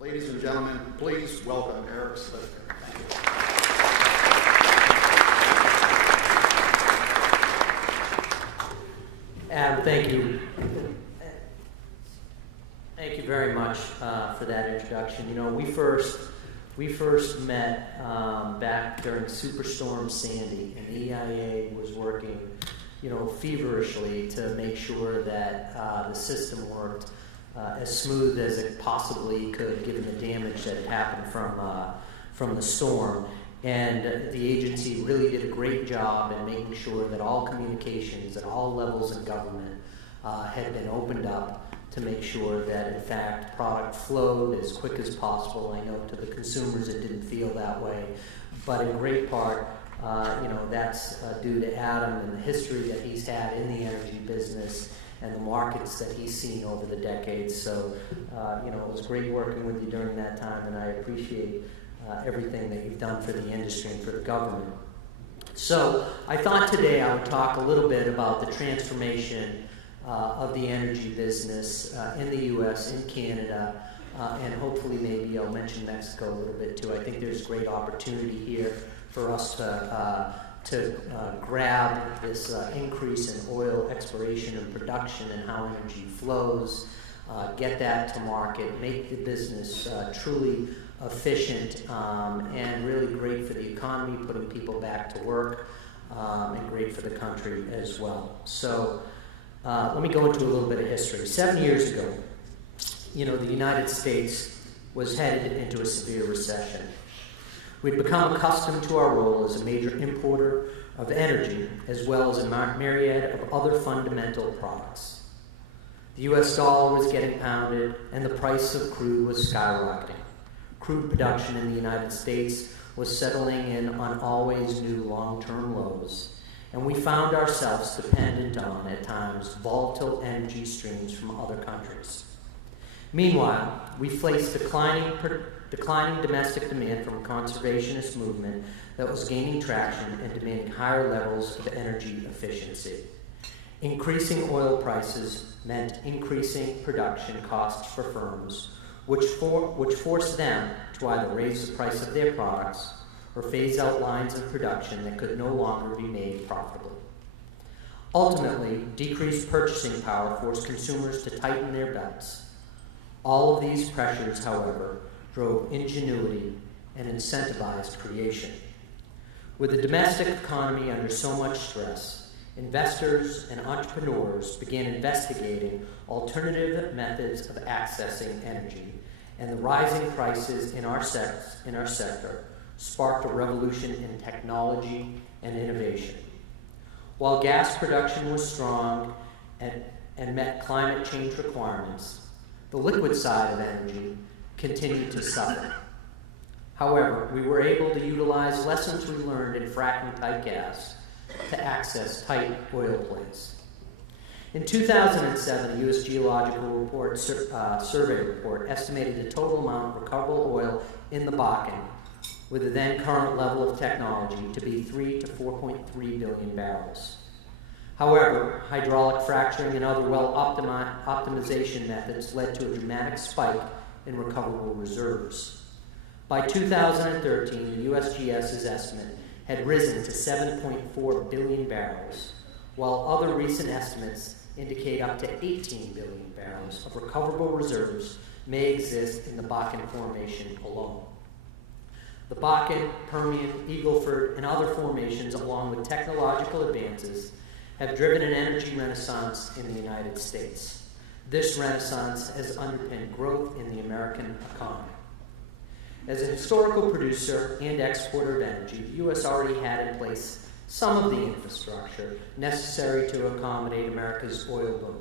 Ladies and gentlemen, please welcome Eric Slifka. Adam, thank you. Thank you very much for that introduction. You know, we first met back during Superstorm Sandy, and the EIA was working, feverishly to make sure that the system worked as smooth as it possibly could, given the damage that had happened from the storm. And the agency really did a great job in making sure that all communications at all levels of government had been opened up to make sure that, in fact, product flowed as quick as possible. I know to the consumers it didn't feel that way, but in great part, that's due to Adam and the history that he's had in the energy business and the markets that he's seen over the decades. So, it was great working with you during that time, and I appreciate everything that you've done for the industry and for the government. So, I thought today I would talk a little bit about the transformation of the energy business in the U.S., in Canada, and hopefully maybe I'll mention Mexico a little bit too. I think there's great opportunity here for us to grab this increase in oil exploration and production and how energy flows, get that to market, make the business truly efficient, and really great for the economy, putting people back to work, and great for the country as well. So let me go into a little bit of history. 7 years ago, the United States was headed into a severe recession. We'd become accustomed to our role as a major importer of energy, as well as a myriad of other fundamental products. The U.S. dollar was getting pounded, and the price of crude was skyrocketing. Crude production in the United States was settling in on always new long-term lows, and we found ourselves dependent on, at times, volatile energy streams from other countries. Meanwhile, we faced declining domestic demand from a conservationist movement that was gaining traction and demanding higher levels of energy efficiency. Increasing oil prices meant increasing production costs for firms, which forced them to either raise the price of their products or phase out lines of production that could no longer be made profitably. Ultimately, decreased purchasing power forced consumers to tighten their belts. All of these pressures, however, drove ingenuity and incentivized creation. With the domestic economy under so much stress, investors and entrepreneurs began investigating alternative methods of accessing energy, and the rising prices in our sector sparked a revolution in technology and innovation. While gas production was strong and met climate change requirements, the liquid side of energy continued to suffer. However, we were able to utilize lessons we learned in fracking tight gas to access tight oil plays. In 2007, the U.S. Geological Survey report estimated the total amount of recoverable oil in the Bakken, with the then current level of technology, to be 3 to 4.3 billion barrels. However, hydraulic fracturing and other well optimization methods led to a dramatic spike in recoverable reserves. By 2013, the USGS's estimate had risen to 7.4 billion barrels, while other recent estimates indicate up to 18 billion barrels of recoverable reserves may exist in the Bakken Formation alone. The Bakken, Permian, Eagle Ford, and other formations, along with technological advances, have driven an energy renaissance in the United States. This renaissance has underpinned growth in the American economy. As a historical producer and exporter of energy, the U.S. already had in place some of the infrastructure necessary to accommodate America's oil boom.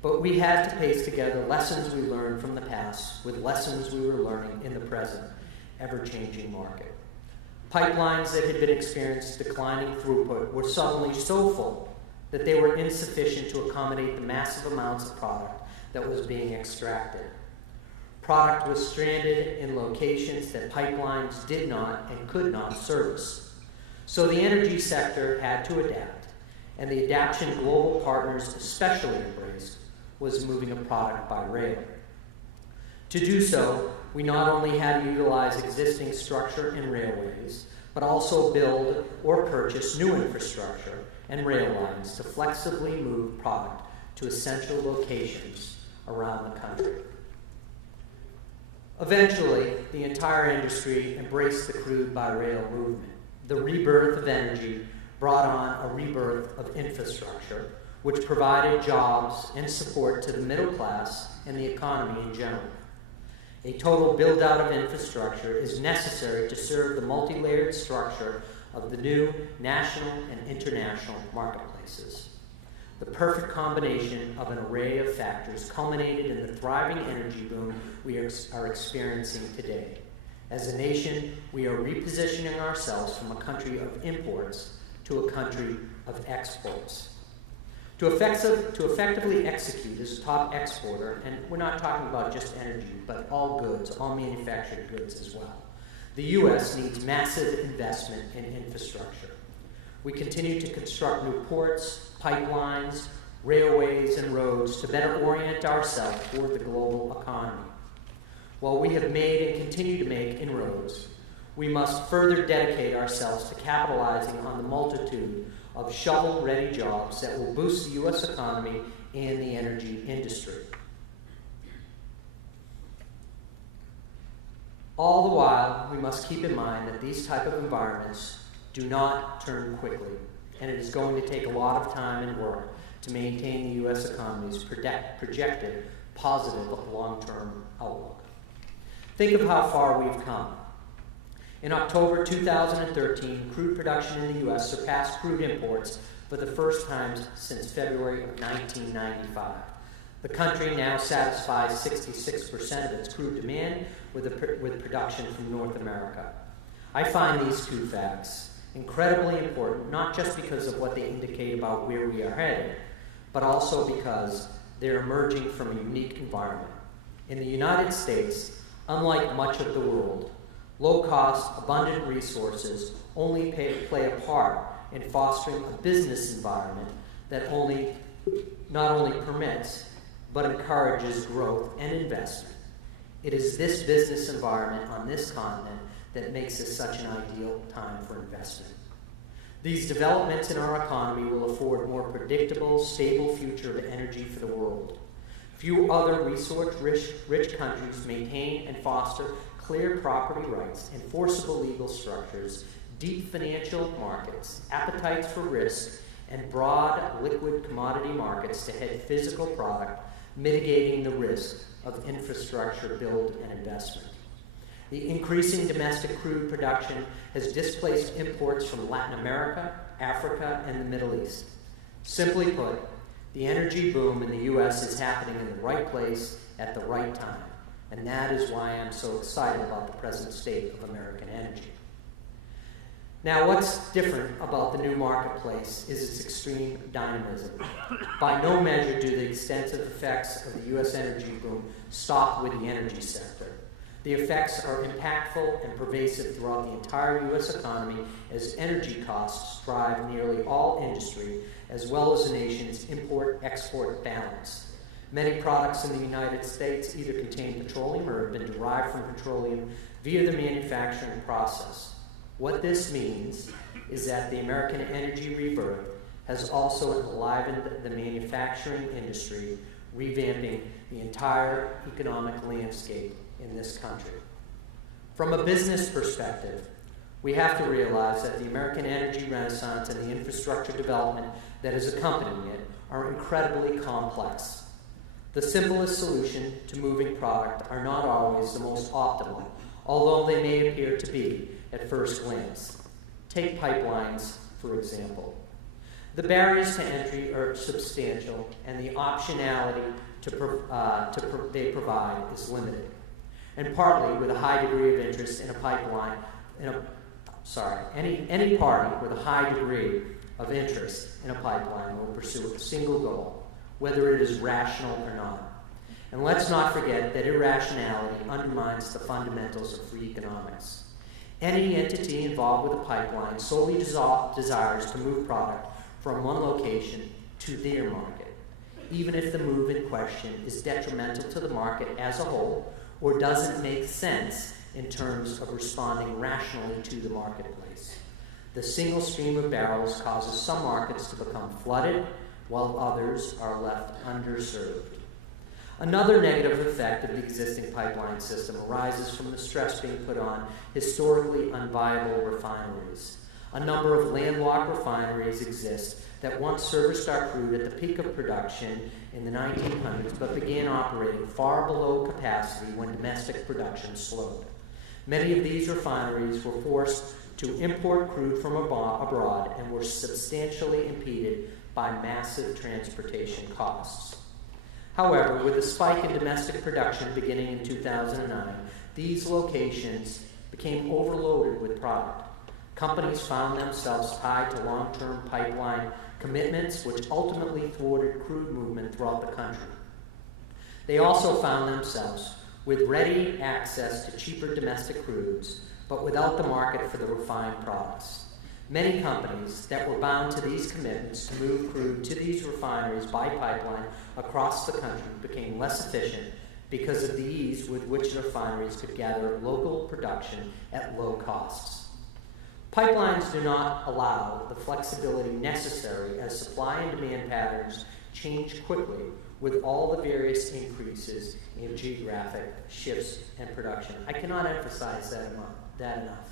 But we had to paste together lessons we learned from the past with lessons we were learning in the present, ever-changing market. Pipelines that had been experiencing declining throughput were suddenly so full that they were insufficient to accommodate the massive amounts of product that was being extracted. Product was stranded in locations that pipelines did not and could not service. So the energy sector had to adapt, and the adaptation global partners especially embraced was moving a product by rail. To do so, we not only had to utilize existing structure and railways, but also build or purchase new infrastructure and rail lines to flexibly move product to essential locations around the country. Eventually, the entire industry embraced the crude by rail movement. The rebirth of energy brought on a rebirth of infrastructure, which provided jobs and support to the middle class and the economy in general. A total build-out of infrastructure is necessary to serve the multi-layered structure of the new national and international marketplaces. The perfect combination of an array of factors culminated in the thriving energy boom we are experiencing today. As a nation, we are repositioning ourselves from a country of imports to a country of exports. To effectively execute as a top exporter, and we're not talking about just energy, but all goods, all manufactured goods as well, the U.S. needs massive investment in infrastructure. We continue to construct new ports, pipelines, railways, and roads to better orient ourselves toward the global economy. While we have made and continue to make inroads, we must further dedicate ourselves to capitalizing on the multitude of shovel-ready jobs that will boost the U.S. economy and the energy industry. All the while, we must keep in mind that these type of environments do not turn quickly, and it is going to take a lot of time and work to maintain the U.S. economy's projected positive long-term outlook. Think of how far we've come. In October 2013, crude production in the U.S. surpassed crude imports for the first time since February of 1995. The country now satisfies 66% of its crude demand with production from North America. I find these two facts incredibly important, not just because of what they indicate about where we are headed, but also because they're emerging from a unique environment. In the United States, unlike much of the world, low-cost, abundant resources only play a part in fostering a business environment that not only permits, but encourages growth and investment. It is this business environment on this continent that makes this such an ideal time for investment. These developments in our economy will afford a more predictable, stable future of energy for the world. Few other resource-rich countries maintain and foster clear property rights, enforceable legal structures, deep financial markets, appetites for risk, and broad liquid commodity markets to hedge physical product, mitigating the risk of infrastructure build and investment. The increasing domestic crude production has displaced imports from Latin America, Africa, and the Middle East. Simply put, the energy boom in the U.S. is happening in the right place at the right time, and that is why I'm so excited about the present state of American energy. Now, what's different about the new marketplace is its extreme dynamism. By no measure do the extensive effects of the U.S. energy boom stop with the energy sector. The effects are impactful and pervasive throughout the entire U.S. economy as energy costs drive nearly all industry, as well as the nation's import-export balance. Many products in the United States either contain petroleum or have been derived from petroleum via the manufacturing process. What this means is that the American energy rebirth has also enlivened the manufacturing industry, revamping the entire economic landscape in this country. From a business perspective, we have to realize that the American energy renaissance and the infrastructure development that is accompanying it are incredibly complex. The simplest solution to moving product are not always the most optimal, although they may appear to be at first glance. Take pipelines, for example. The barriers to entry are substantial, and the optionality they provide is limited. And partly with a high degree of interest in a pipeline, any party with a high degree of interest in a pipeline will pursue a single goal, whether it is rational or not. And let's not forget that irrationality undermines the fundamentals of free economics. Any entity involved with a pipeline solely desires to move product from one location to their market, even if the move in question is detrimental to the market as a whole, or doesn't make sense in terms of responding rationally to the marketplace. The single stream of barrels causes some markets to become flooded, while others are left underserved. Another negative effect of the existing pipeline system arises from the stress being put on historically unviable refineries. A number of landlocked refineries exist that once serviced our crude at the peak of production in the 1900s, but began operating far below capacity when domestic production slowed. Many of these refineries were forced to import crude from abroad and were substantially impeded by massive transportation costs. However, with a spike in domestic production beginning in 2009, these locations became overloaded with product. Companies found themselves tied to long-term pipeline commitments, which ultimately thwarted crude movement throughout the country. They also found themselves with ready access to cheaper domestic crudes, but without the market for the refined products. Many companies that were bound to these commitments to move crude to these refineries by pipeline across the country became less efficient because of the ease with which refineries could gather local production at low costs. Pipelines do not allow the flexibility necessary as supply and demand patterns change quickly with all the various increases in geographic shifts and production. I cannot emphasize that enough.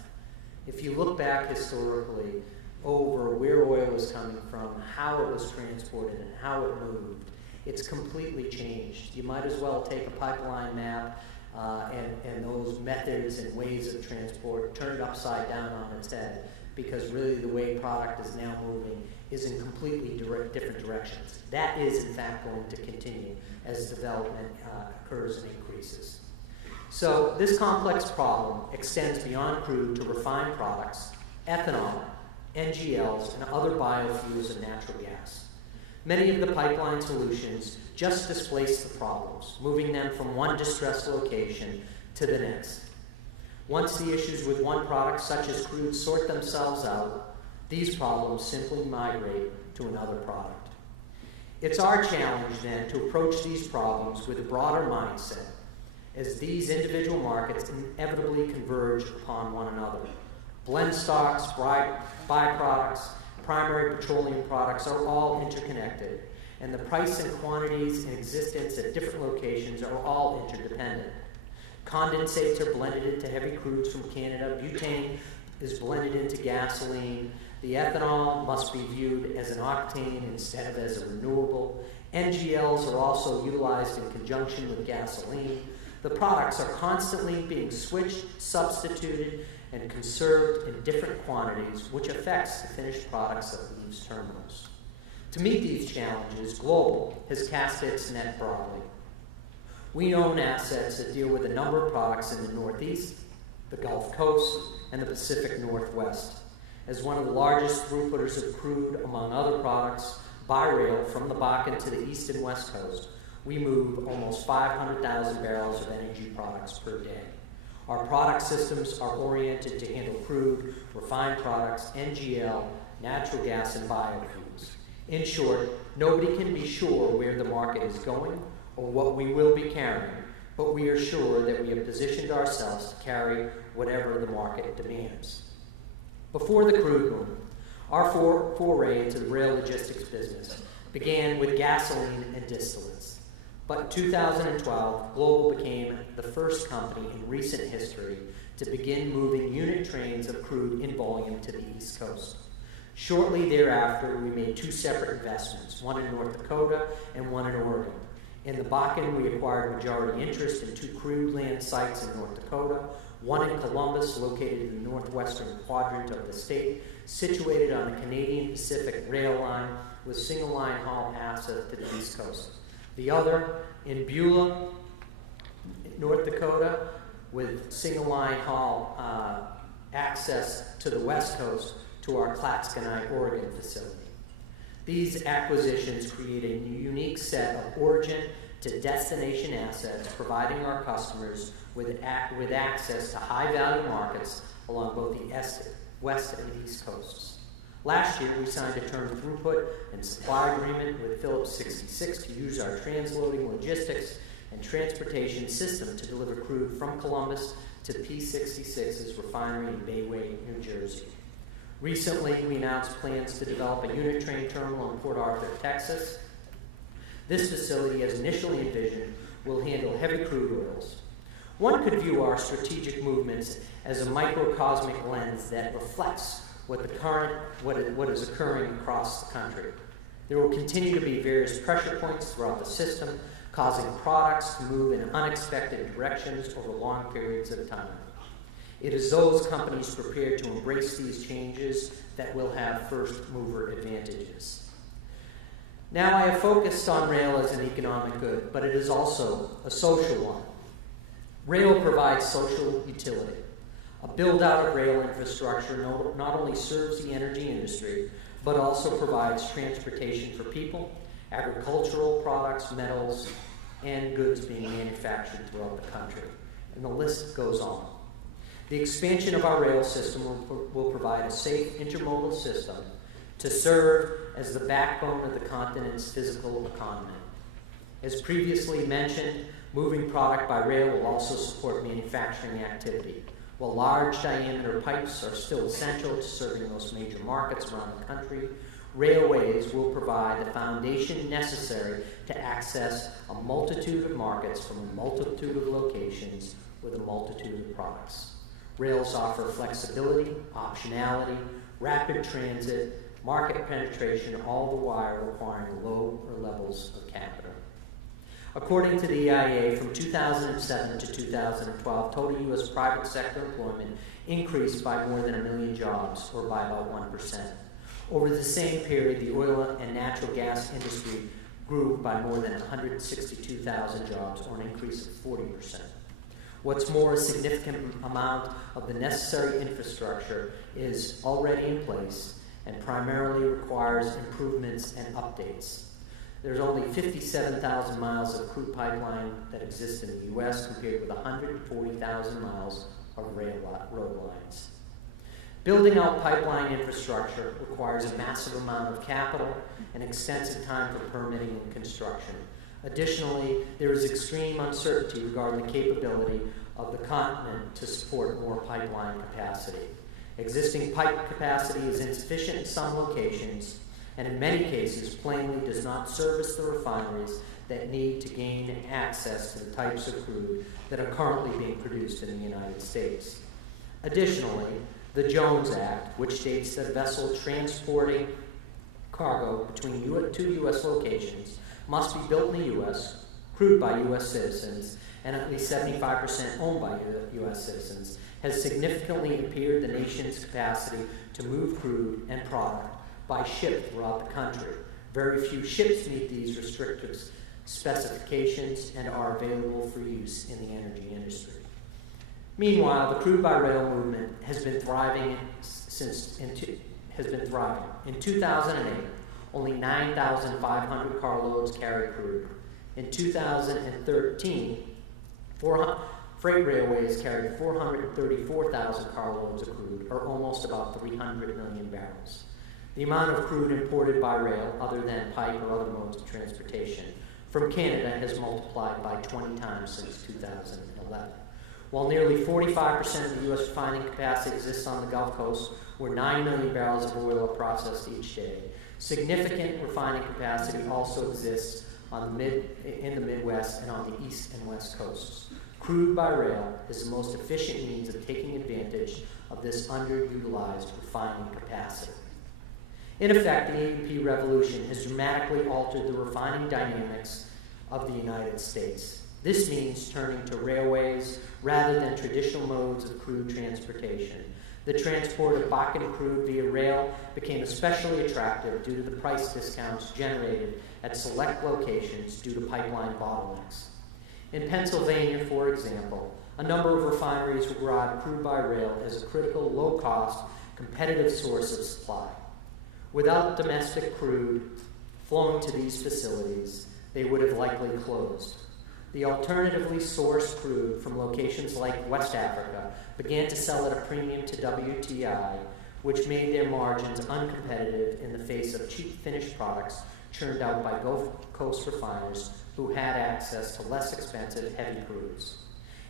If you look back historically over where oil was coming from, how it was transported, and how it moved, it's completely changed. You might as well take a pipeline map and those methods and ways of transport, turn it upside down on its head, because really the way product is now moving is in completely different directions. That is, in fact, going to continue as development occurs and increases. So this complex problem extends beyond crude to refined products, ethanol, NGLs, and other biofuels and natural gas. Many of the pipeline solutions just displace the problems, moving them from one distressed location to the next. Once the issues with one product, such as crude, sort themselves out, these problems simply migrate to another product. It's our challenge, then, to approach these problems with a broader mindset, as these individual markets inevitably converge upon one another. Blend stocks, byproducts, primary petroleum products are all interconnected, and the price and quantities in existence at different locations are all interdependent. Condensates are blended into heavy crudes from Canada. Butane is blended into gasoline. The ethanol must be viewed as an octane instead of as a renewable. NGLs are also utilized in conjunction with gasoline. The products are constantly being switched, substituted, and conserved in different quantities, which affects the finished products that leaves terminals. To meet these challenges, Global has cast its net broadly. We own assets that deal with a number of products in the Northeast, the Gulf Coast, and the Pacific Northwest. As one of the largest throughputters of crude, among other products, by rail from the Bakken to the East and West Coast, we move almost 500,000 barrels of energy products per day. Our product systems are oriented to handle crude, refined products, NGL, natural gas, and biofuels. In short, nobody can be sure where the market is going or what we will be carrying, but we are sure that we have positioned ourselves to carry whatever the market demands. Before the crude boom, our foray into the rail logistics business began with gasoline and distillates. But in 2012, Global became the first company in recent history to begin moving unit trains of crude in volume to the East Coast. Shortly thereafter, we made two separate investments, one in North Dakota and one in Oregon. In the Bakken, we acquired majority interest in two crude land sites in North Dakota, one in Columbus, located in the northwestern quadrant of the state, situated on the Canadian Pacific Rail Line with single-line haul access to the East Coast. The other in Beulah, North Dakota, with single-line haul access to the West Coast to our Clatskanie, Oregon facility. These acquisitions create a unique set of origin to destination assets, providing our customers with access to high-value markets along both the West and East Coasts. Last year, we signed a term throughput and supply agreement with Phillips 66 to use our transloading logistics and transportation system to deliver crude from Columbus to P66's refinery in Bayway, New Jersey. Recently, we announced plans to develop a unit train terminal in Port Arthur, Texas. This facility, as initially envisioned, will handle heavy crude oils. One could view our strategic movements as a microcosmic lens that reflects what is occurring across the country. There will continue to be various pressure points throughout the system, causing products to move in unexpected directions over long periods of time. It is those companies prepared to embrace these changes that will have first mover advantages. Now, I have focused on rail as an economic good, but it is also a social one. Rail provides social utility. A build-out of rail infrastructure not only serves the energy industry, but also provides transportation for people, agricultural products, metals, and goods being manufactured throughout the country. And the list goes on. The expansion of our rail system will provide a safe intermodal system to serve as the backbone of the continent's physical economy. As previously mentioned, moving product by rail will also support manufacturing activity. While large diameter pipes are still essential to serving those major markets around the country, railways will provide the foundation necessary to access a multitude of markets from a multitude of locations with a multitude of products. Rails offer flexibility, optionality, rapid transit, market penetration, all the while requiring lower levels of capital. According to the EIA, from 2007 to 2012, total U.S. private sector employment increased by more than 1 million jobs, or by about 1%. Over the same period, the oil and natural gas industry grew by more than 162,000 jobs, or an increase of 40%. What's more, a significant amount of the necessary infrastructure is already in place and primarily requires improvements and updates. There's only 57,000 miles of crude pipeline that exist in the U.S. compared with 140,000 miles of road lines. Building out pipeline infrastructure requires a massive amount of capital and extensive time for permitting and construction. Additionally, there is extreme uncertainty regarding the capability of the continent to support more pipeline capacity. Existing pipe capacity is insufficient in some locations, and in many cases plainly does not service the refineries that need to gain access to the types of crude that are currently being produced in the United States. Additionally, the Jones Act, which states that a vessel transporting cargo between two U.S. locations must be built in the U.S., crewed by U.S. citizens, and at least 75% owned by U.S. citizens, has significantly impaired the nation's capacity to move crude and product by ship throughout the country. Very few ships meet these restrictive specifications and are available for use in the energy industry. Meanwhile, the crude by rail movement has been thriving In 2008, only 9,500 carloads carried crude. In 2013, freight railways carried 434,000 carloads of crude, or almost about 300 million barrels. The amount of crude imported by rail, other than pipe or other modes of transportation, from Canada has multiplied by 20 times since 2011. While nearly 45% of the U.S. refining capacity exists on the Gulf Coast, where 9 million barrels of oil are processed each day, significant refining capacity also exists in the Midwest and on the East and West Coasts. Crude by rail is the most efficient means of taking advantage of this underutilized refining capacity. In effect, the AEP revolution has dramatically altered the refining dynamics of the United States. This means turning to railways rather than traditional modes of crude transportation. The transport of Bakken crude via rail became especially attractive due to the price discounts generated at select locations due to pipeline bottlenecks. In Pennsylvania, for example, a number of refineries regard crude by rail as a critical, low-cost, competitive source of supply. Without domestic crude flowing to these facilities, they would have likely closed. The alternatively sourced crude from locations like West Africa began to sell at a premium to WTI, which made their margins uncompetitive in the face of cheap finished products churned out by Gulf Coast refiners who had access to less expensive heavy crudes.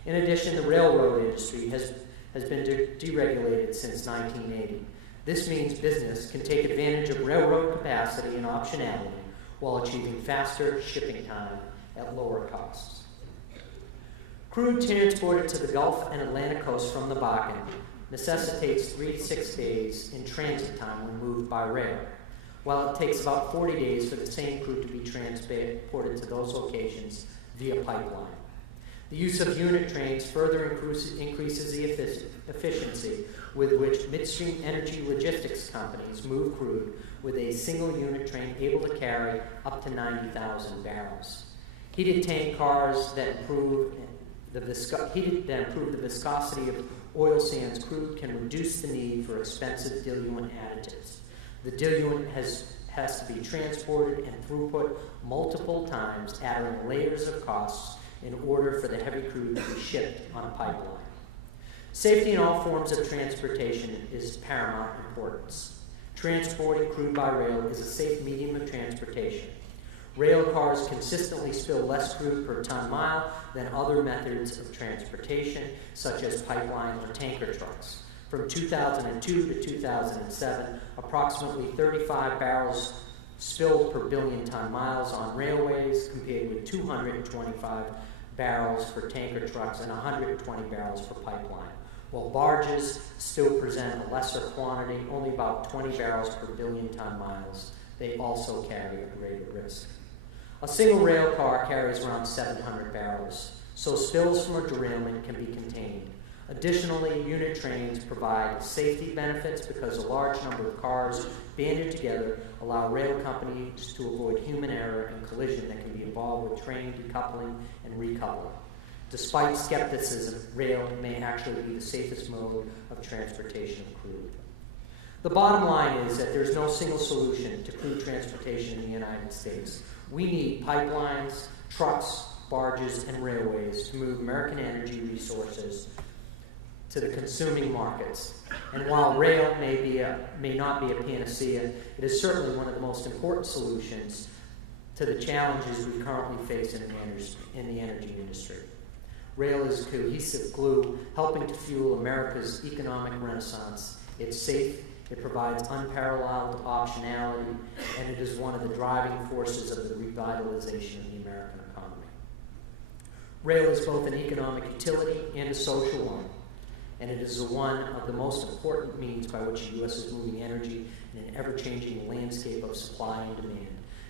In addition, the railroad industry has been deregulated since 1980. This means business can take advantage of railroad capacity and optionality while achieving faster shipping time at lower costs. Crude transported to the Gulf and Atlantic coast from the Bakken necessitates 3 to 6 days in transit time when moved by rail, while it takes about 40 days for the same crude to be transported to those locations via pipeline. The use of unit trains further increases the efficiency with which midstream energy logistics companies move crude, with a single unit train able to carry up to 90,000 barrels. Heated tank cars that improve the viscosity of oil sands crude can reduce the need for expensive diluent additives. The diluent has to be transported and throughput multiple times, adding layers of costs in order for the heavy crude to be shipped on a pipeline. Safety in all forms of transportation is paramount importance. Transporting crude by rail is a safe medium of transportation. Rail cars consistently spill less crude per ton mile than other methods of transportation, such as pipeline or tanker trucks. From 2002 to 2007, approximately 35 barrels spilled per billion ton miles on railways, compared with 225 barrels for tanker trucks and 120 barrels for pipeline. While barges still present a lesser quantity, only about 20 barrels per billion ton miles, they also carry a greater risk. A single rail car carries around 700 barrels, so spills from a derailment can be contained. Additionally, unit trains provide safety benefits because a large number of cars banded together allow rail companies to avoid human error and collision that can be involved with train decoupling and recoupling. Despite skepticism, rail may actually be the safest mode of transportation of crude. The bottom line is that there's no single solution to crude transportation in the United States. We need pipelines, trucks, barges, and railways to move American energy resources to the consuming markets. And while rail may not be a panacea, it is certainly one of the most important solutions to the challenges we currently face in the energy industry. Rail is a cohesive glue helping to fuel America's economic renaissance. It's safe, it provides unparalleled optionality, and it is one of the driving forces of the revitalization of the American economy. Rail is both an economic utility and a social one, and it is one of the most important means by which the U.S. is moving energy in an ever-changing landscape of supply and demand.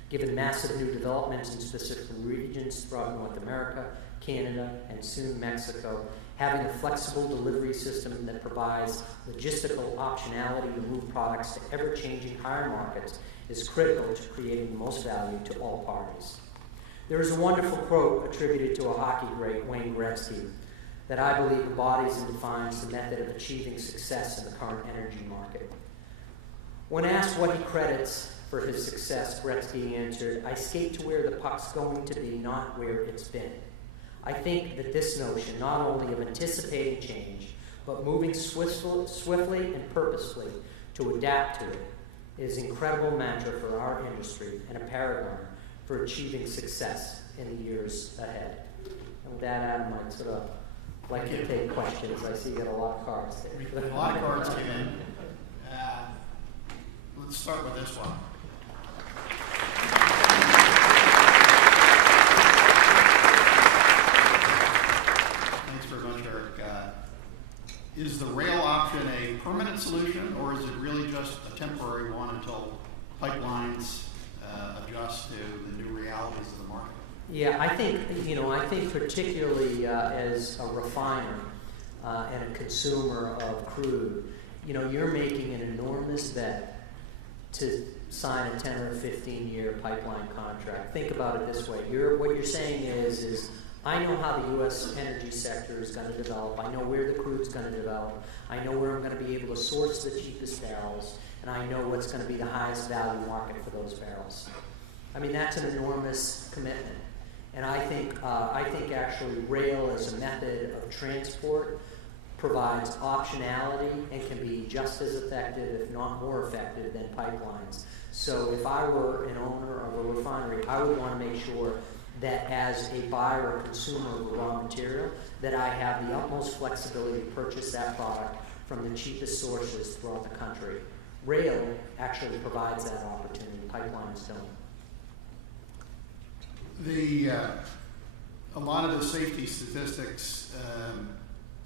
Given massive new developments in specific regions throughout North America, Canada, and soon Mexico, having a flexible delivery system that provides logistical optionality to move products to ever-changing higher markets is critical to creating the most value to all parties. There is a wonderful quote attributed to a hockey great, Wayne Gretzky, that I believe embodies and defines the method of achieving success in the current energy market. When asked what he credits for his success, Gretzky answered, "I skate to where the puck's going to be, not where it's been." I think that this notion, not only of anticipating change, but moving swiftly and purposefully to adapt to it, is an incredible mantra for our industry and a paradigm for achieving success in the years ahead. And with that, Adam, I'd sort of like to take questions. I see you got a lot of cards there. A lot of cards came in. Let's start with this one. Thanks very much, Eric. Is the rail option a permanent solution, or is it really just a temporary one until pipelines adjust to the new realities of the market? Yeah, I think particularly as a refiner and a consumer of crude, you're making an enormous bet to sign a 10 or 15-year pipeline contract. Think about it this way. What you're saying is I know how the U.S. energy sector is going to develop. I know where the crude's going to develop. I know where I'm going to be able to source the cheapest barrels, and I know what's going to be the highest value market for those barrels. I mean, that's an enormous commitment. And I think actually rail as a method of transport provides optionality and can be just as effective, if not more effective, than pipelines. So if I were an owner of a refinery, I would want to make sure that as a buyer or consumer of raw material, that I have the utmost flexibility to purchase that product from the cheapest sources throughout the country. Rail actually provides that opportunity, pipelines don't. A lot of the safety statistics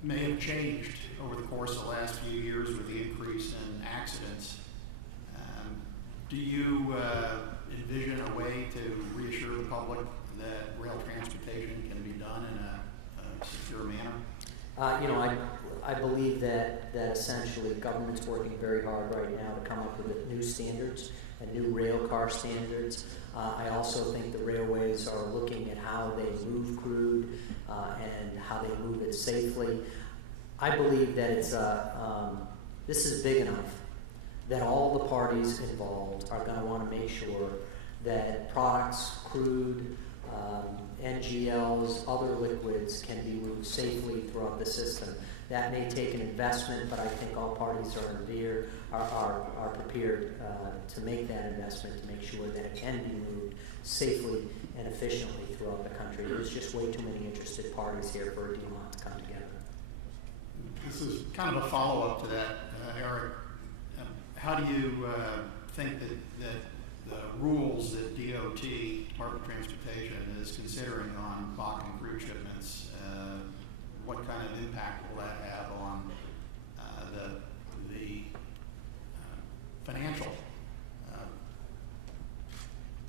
may have changed over the course of the last few years with the increase in accidents. Do you envision a way to reassure the public that rail transportation can be done in a secure manner? I believe that essentially government's working very hard right now to come up with new standards and new rail car standards. I also think the railways are looking at how they move crude and how they move it safely. I believe that this is big enough that all the parties involved are going to want to make sure that products, crude, NGLs, other liquids can be moved safely throughout the system. That may take an investment, but I think all parties are prepared to make that investment to make sure that it can be moved safely and efficiently throughout the country. There's just way too many interested parties here for a deal not to come together. This is kind of a follow-up to that, Eric. How do you think that the rules that DOT, Department of Transportation, is considering on Bakken crude shipments, what kind of impact will that have on the financial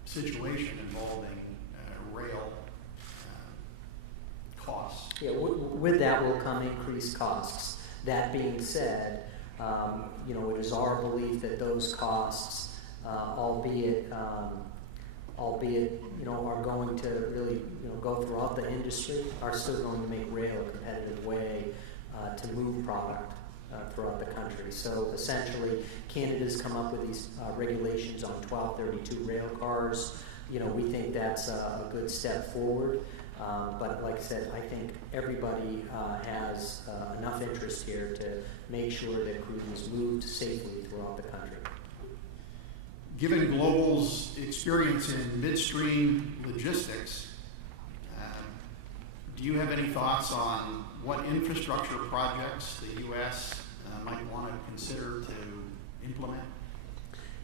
situation involving rail costs? Yeah, with that will come increased costs. That being said, it is our belief that those costs, albeit are going to really go throughout the industry, are still going to make rail a competitive way to move product throughout the country. So essentially, Canada's come up with these regulations on 1232 rail cars. We think that's a good step forward. But like I said, I think everybody has enough interest here to make sure that crude is moved safely throughout the country. Given Global's experience in midstream logistics, do you have any thoughts on what infrastructure projects the U.S. Might want to consider to implement?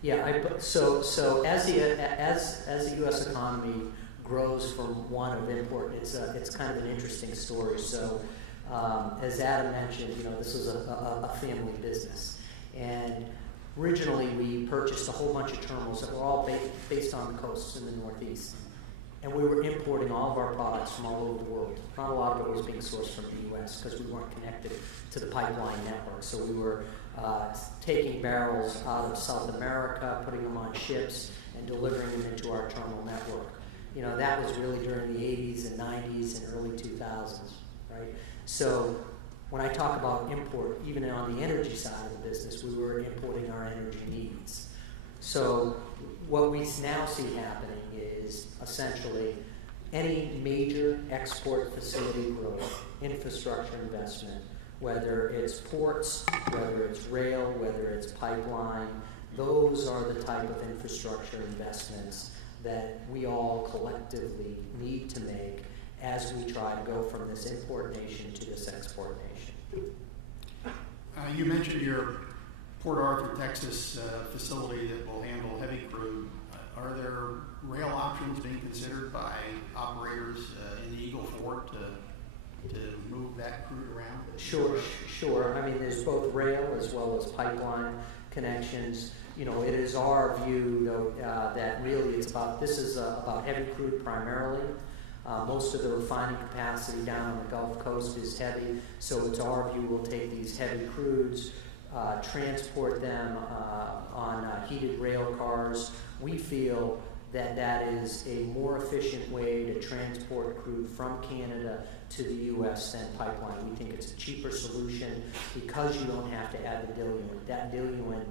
Yeah, so as the U.S. economy grows from one of import, it's kind of an interesting story. So as Adam mentioned, this was a family business, and originally we purchased a whole bunch of terminals that were all based on the coasts in the Northeast, and we were importing all of our products from all over the world. Not a lot of it was being sourced from the U.S. because we weren't connected to the pipeline network. So we were taking barrels out of South America, putting them on ships, and delivering them into our terminal network. That was really during the 80s and 90s and early 2000s, right? So when I talk about import, even on the energy side of the business, we were importing our energy needs. So what we now see happening is essentially any major export facility growth, infrastructure investment, whether it's ports, whether it's rail, whether it's pipeline, those are the type of infrastructure investments that we all collectively need to make as we try to go from this import nation to this export nation. You mentioned your Port Arthur, Texas facility that will handle heavy crude. Are there rail options being considered by operators in the Eagle Ford to move that crude around? Sure. I mean, there's both rail as well as pipeline connections. It is our view, though, that really this is about heavy crude primarily. Most of the refining capacity down on the Gulf Coast is heavy, so it's our view we'll take these heavy crudes, transport them on heated rail cars. We feel that is a more efficient way to transport crude from Canada to the U.S. than pipeline. We think it's a cheaper solution because you don't have to add the diluent. That diluent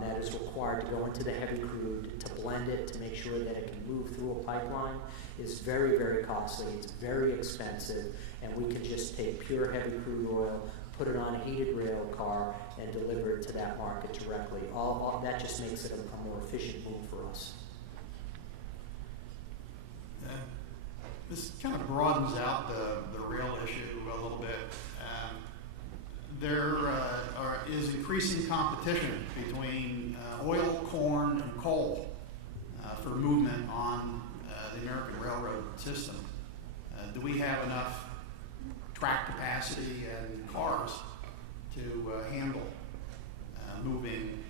that is required to go into the heavy crude, to blend it, to make sure that it can move through a pipeline is very, very costly. It's very expensive, and we can just take pure heavy crude oil, put it on a heated rail car and deliver it to that market directly. All that just makes it a more efficient move for us. This kind of broadens out the rail issue a little bit. There is increasing competition between oil, corn, and coal for movement on the American railroad system. Do we have enough track capacity and cars to handle moving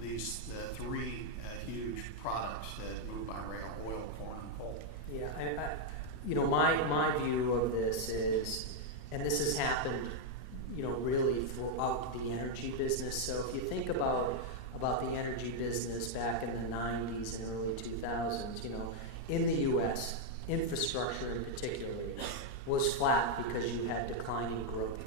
these three huge products that move by rail: oil, corn, and coal? Yeah, my view of this is, and this has happened, really throughout the energy business. So if you think about the energy business back in the 90s and early 2000s, in the U.S., infrastructure in particular was flat because you had declining growth.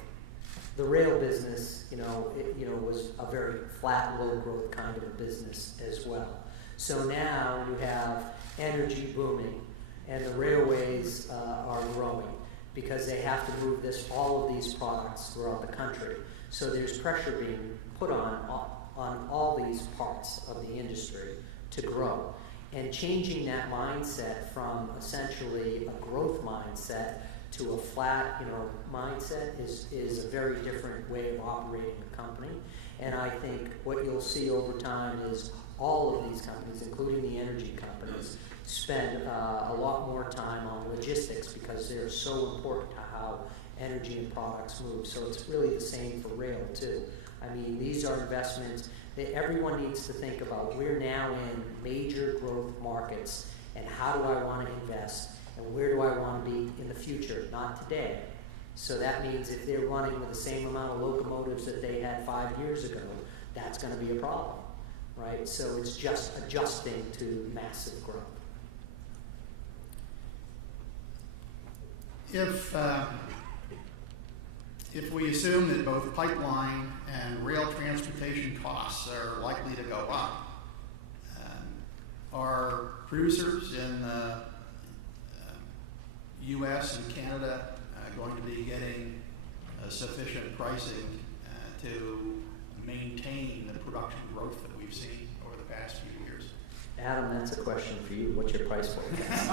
The rail business, was a very flat, low growth kind of a business as well. So now you have energy booming, and the railways are growing because they have to move all of these products throughout the country. So there's pressure being put on all these parts of the industry to grow. And changing that mindset from essentially a growth mindset to a flat, mindset is a very different way of operating a company. And I think what you'll see over time is all of these companies, including the energy companies, spend a lot more time on logistics because they're so important to how energy and products move. So it's really the same for rail too. I mean, these are investments that everyone needs to think about. We're now in major growth markets, and how do I want to invest, and where do I want to be in the future, not today. So that means if they're running with the same amount of locomotives that they had 5 years ago, that's going to be a problem, right? So it's just adjusting to massive growth. If we assume that both pipeline and rail transportation costs are likely to go up, are producers in the U.S. and Canada going to be getting sufficient pricing to maintain the production growth that we've seen over the past few years? Adam, that's a question for you. What's your price forecast?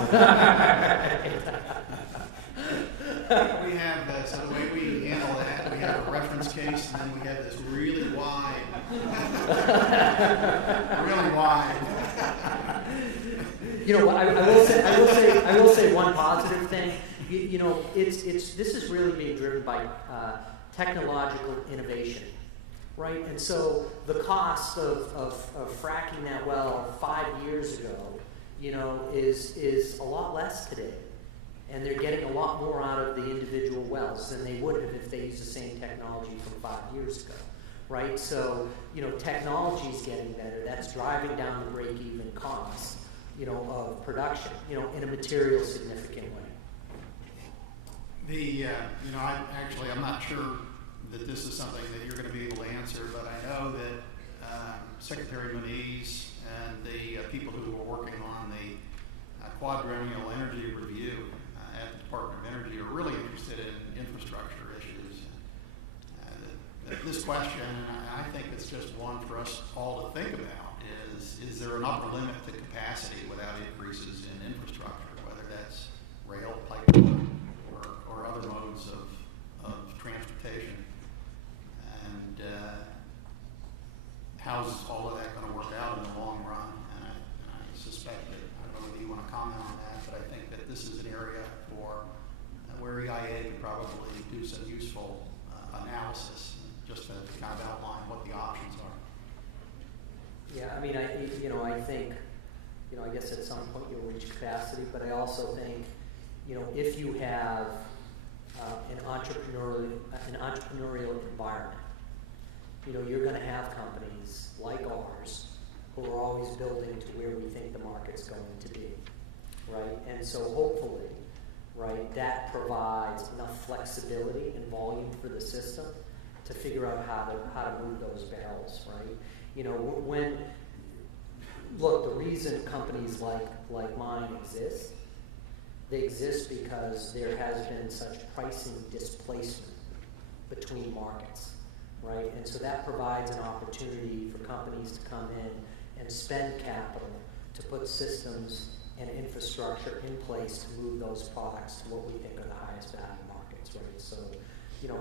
We have, so the way we handle that, we have a reference case, and then we have this really wide, I will say one positive thing. This is really being driven by technological innovation, right? And so the cost of fracking that well 5 years ago, is a lot less today. And they're getting a lot more out of the individual wells than they would have if they used the same technology from 5 years ago, right? So, technology is getting better. That's driving down the break-even costs, of production, in a material significant way. I'm not sure that this is something that you're going to be able to answer, but I know that Secretary Moniz and the people who were working on the quadrennial energy review at the Department of Energy are really interested in infrastructure issues. This question, and I think it's just one for us all to think about, is there an upper limit to capacity without increases in infrastructure, whether that's rail, pipeline, or other modes of transportation? And how's all of that going to work out in the long run? And I suspect that, I don't know whether you want to comment on that, but I think that this is an area where EIA could probably do some useful analysis, just to kind of outline what the options are. Yeah, I mean, I think, I guess at some point you'll reach capacity, but I also think, if you have an entrepreneurial environment, you're going to have companies like ours who are always building to where we think the market's going to be, right? And so hopefully, right, that provides enough flexibility and volume for the system to figure out how to move those barrels, right? The reason companies like mine exist, they exist because there has been such pricing displacement between markets, right? And so that provides an opportunity for companies to come in and spend capital to put systems and infrastructure in place to move those products to what we think are the highest value markets, right? So, you know,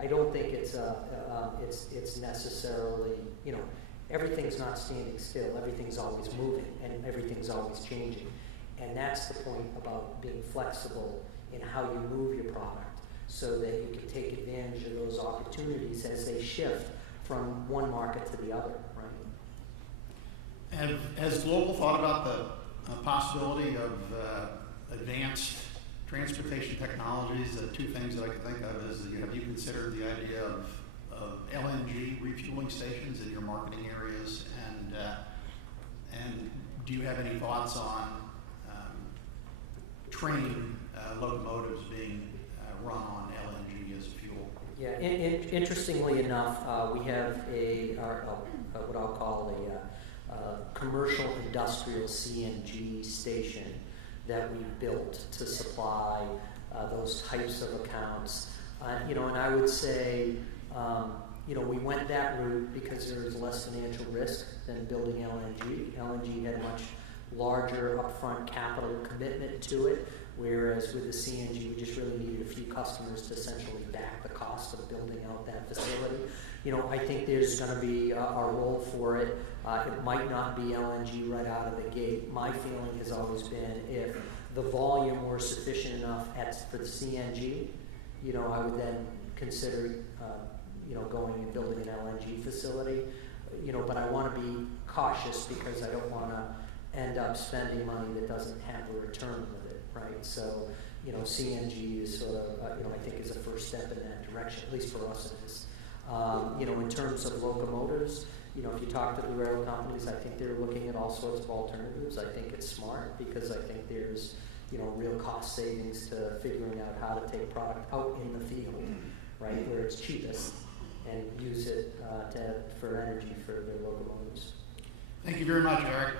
I don't think it's necessarily, you know, everything's not standing still. Everything's always moving and everything's always changing. And that's the point about being flexible in how you move your product so that you can take advantage of those opportunities as they shift from one market to the other, right? Has Global thought about the possibility of advanced transportation technologies? Two things that I can think of is, have you considered the idea of LNG refueling stations in your marketing areas, and do you have any thoughts on train locomotives being run on LNG as a fuel? Yeah, interestingly enough, we have what I'll call a commercial industrial CNG station that we built to supply those types of accounts. You know, and I would say, you know, we went that route because there was less financial risk than building LNG. LNG had a much larger upfront capital commitment to it, whereas with the CNG, we just really needed a few customers to essentially back the cost of building out that facility. You know, I think there's going to be a role for it. It might not be LNG right out of the gate. My feeling has always been if the volume were sufficient enough for the CNG, you know, I would then consider, you know, going and building an LNG facility. You know, but I want to be cautious because I don't want to end up spending money that doesn't have a return with it, right? So, you know, CNG is sort of, you know, I think is a first step in that direction, at least for us it is. You know, in terms of locomotives, you know, if you talk to the rail companies, I think they're looking at all sorts of alternatives. I think it's smart because I think there's, you know, real cost savings to figuring out how to take product out in the field, right, where it's cheapest, and use it for energy for their locomotives. Thank you very much, Eric.